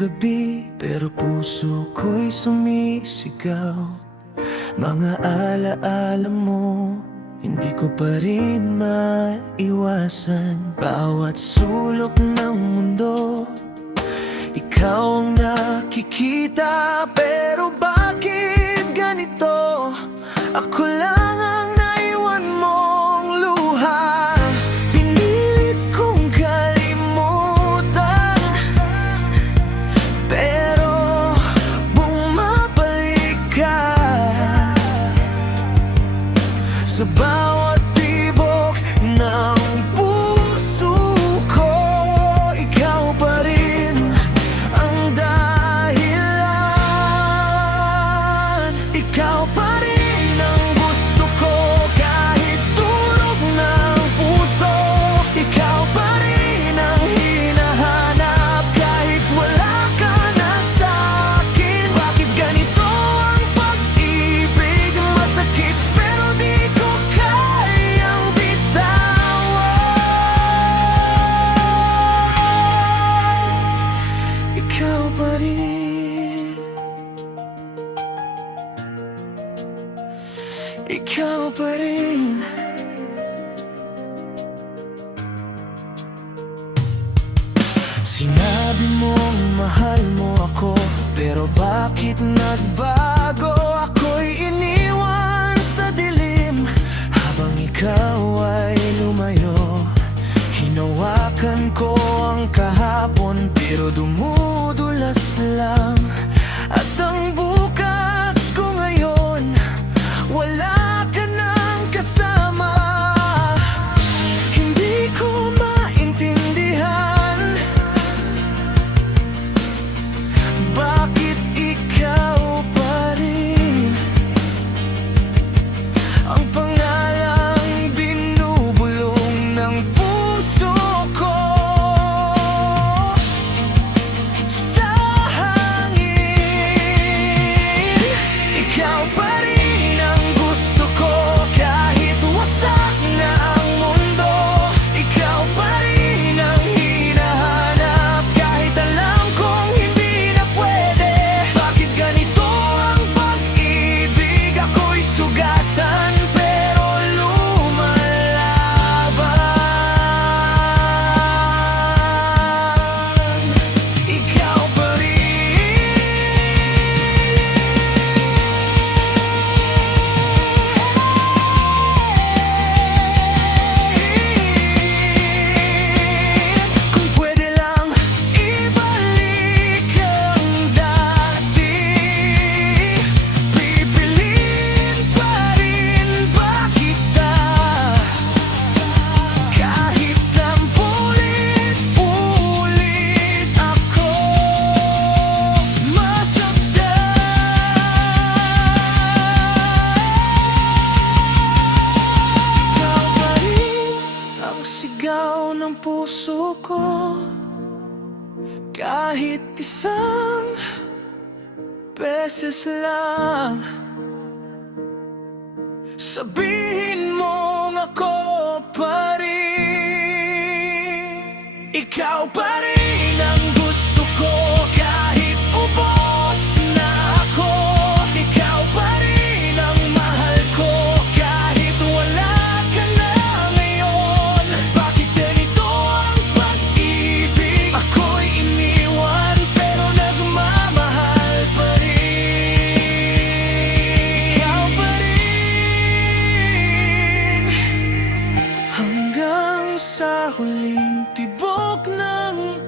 gabi, pero puso ko'y sumisigaw. Mga alaala mo, hindi ko pa rin maiwasan. Bawat sulok ng mundo, ikaw ang nakikita. Pero bakit ganito? Ako lang ang naiwan mong luha. Pinilit kong kalimutan, pero bumabalik ka. Sa bawat tibok ng puso ko, ikaw pa rin ang dahilan. Ikaw pa rin ang gusto ko, kahit tulog ng puso. Ikaw pa rin ang hinahanap, kahit wala ka na sa'kin. Bakit ganito ang pag-ibig? Masakit pero di ko kayang bitawan. Ikaw pa rin, ikaw pa rin. Sinabi mong mahal mo ako, pero bakit nagbago? Ako'y iniwan sa dilim habang ikaw ay lumayo. Hinawakan ko ang kahapon, pero dumudulas lang. At ang bukas ko ngayon, wala ka nang kasama. Hindi ko maintindihan bakit ikaw pa rin ang pangalang binubulong ng puso ko. Sa hangin, ikaw pa rin ang gusto ko, kahit wasak na ang mundo. Ikaw pa rin ang hinahanap, kahit alam kong hindi na pwede. Bakit ganito ang pag-ibig? Ako'y sugatan pero lumalaban. Ikaw pa rin. Kung pwede lang ibalik ang dati, pipiliin pa rin ba kita? Kahit na ulit-ulit ako masaktan. Ikaw pa rin ang sigaw ng puso ko, kahit isang beses lang. Sabihin mong ako pa rin. Ikaw pa rin ang gusto ko, kahit ubos na ako. Ikaw pa rin ang mahal ko, kahit wala ka na ngayon. Bakit ganito ang pag-ibig? Ako'y iniwan pero nagmamahal pa rin. Ikaw pa rin, hanggang sa huling tibok ng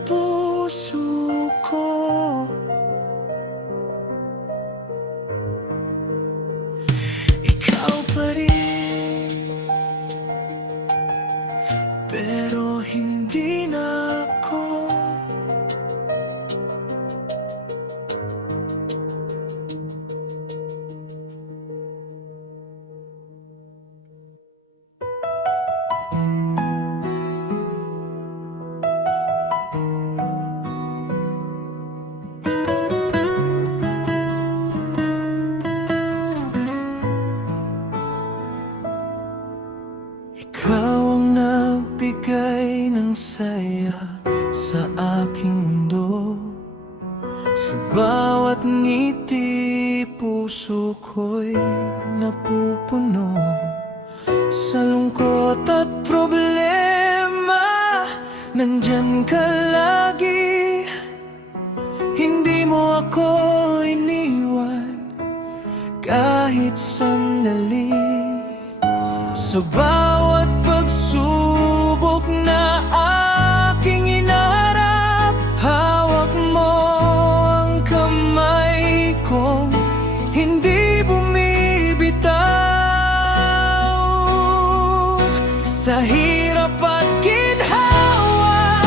Sa bawat ngiti, puso ko'y napupuno. Sa lungkot at problema, nandyan ka lagi. Hindi mo ako iniwan kahit sandali. Sa bawat pagsubok na aking inaharap, hawak mo ang kamay kong hindi bumibitaw. Sa hirap at ginhawa,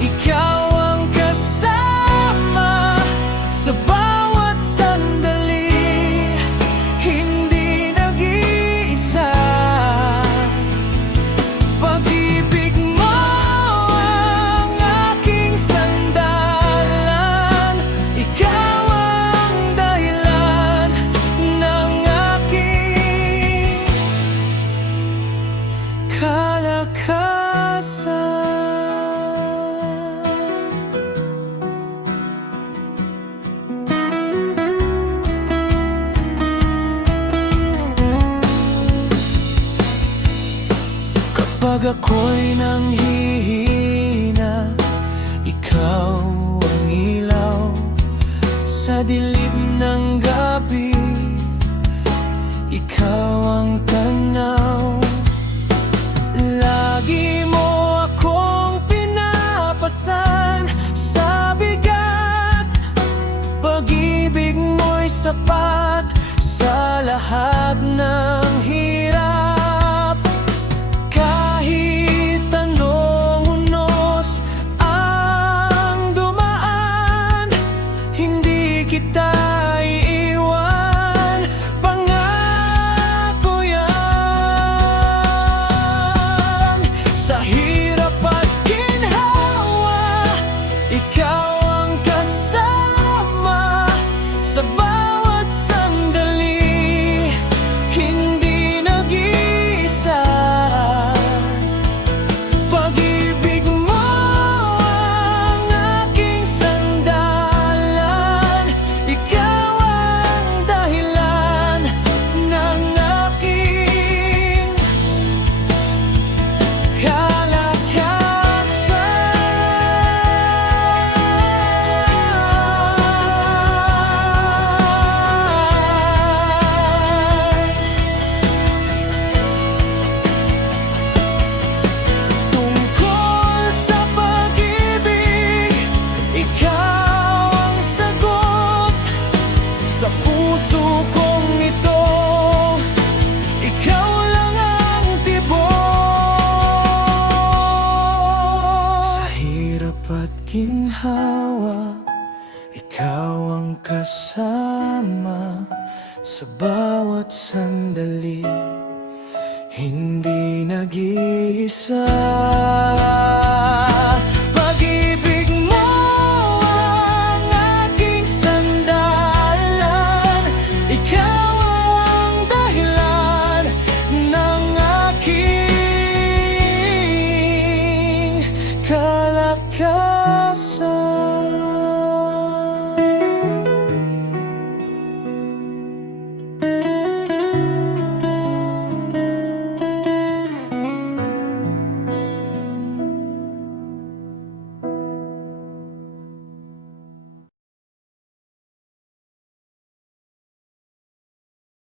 ikaw ang kasama. Sa bawat sandali, hindi nag-iisa. Pag-ibig mo ang aking sandalan. Ikaw ang dahilan ng aking kalakasan. Kapag ako'y nanghihina, ikaw ang ilaw. Sa dilim ng gabi, ikaw ang tanaw. Lagi mo akong pinapasan sa bigat. Pag-ibig mo'y sapat sa lahat ng hirap. Kahit anong unos ang dumaan, hindi kita iiwan. Pangako yan. Sa hirap at ginhawa, ikaw ang kasama. Sa bawat sandali, hindi nag-iisa. Pag-ibig mo ang aking sandalan. Ikaw ang dahilan ng aking kalakasan. Tungkol sa pag-ibig, ikaw ang sagot. Sa puso kong ito, ikaw lang ang tibok. Sa hirap at ginhawa, ikaw ang kasama. Sa bawat sandali, hindi nag-iisa.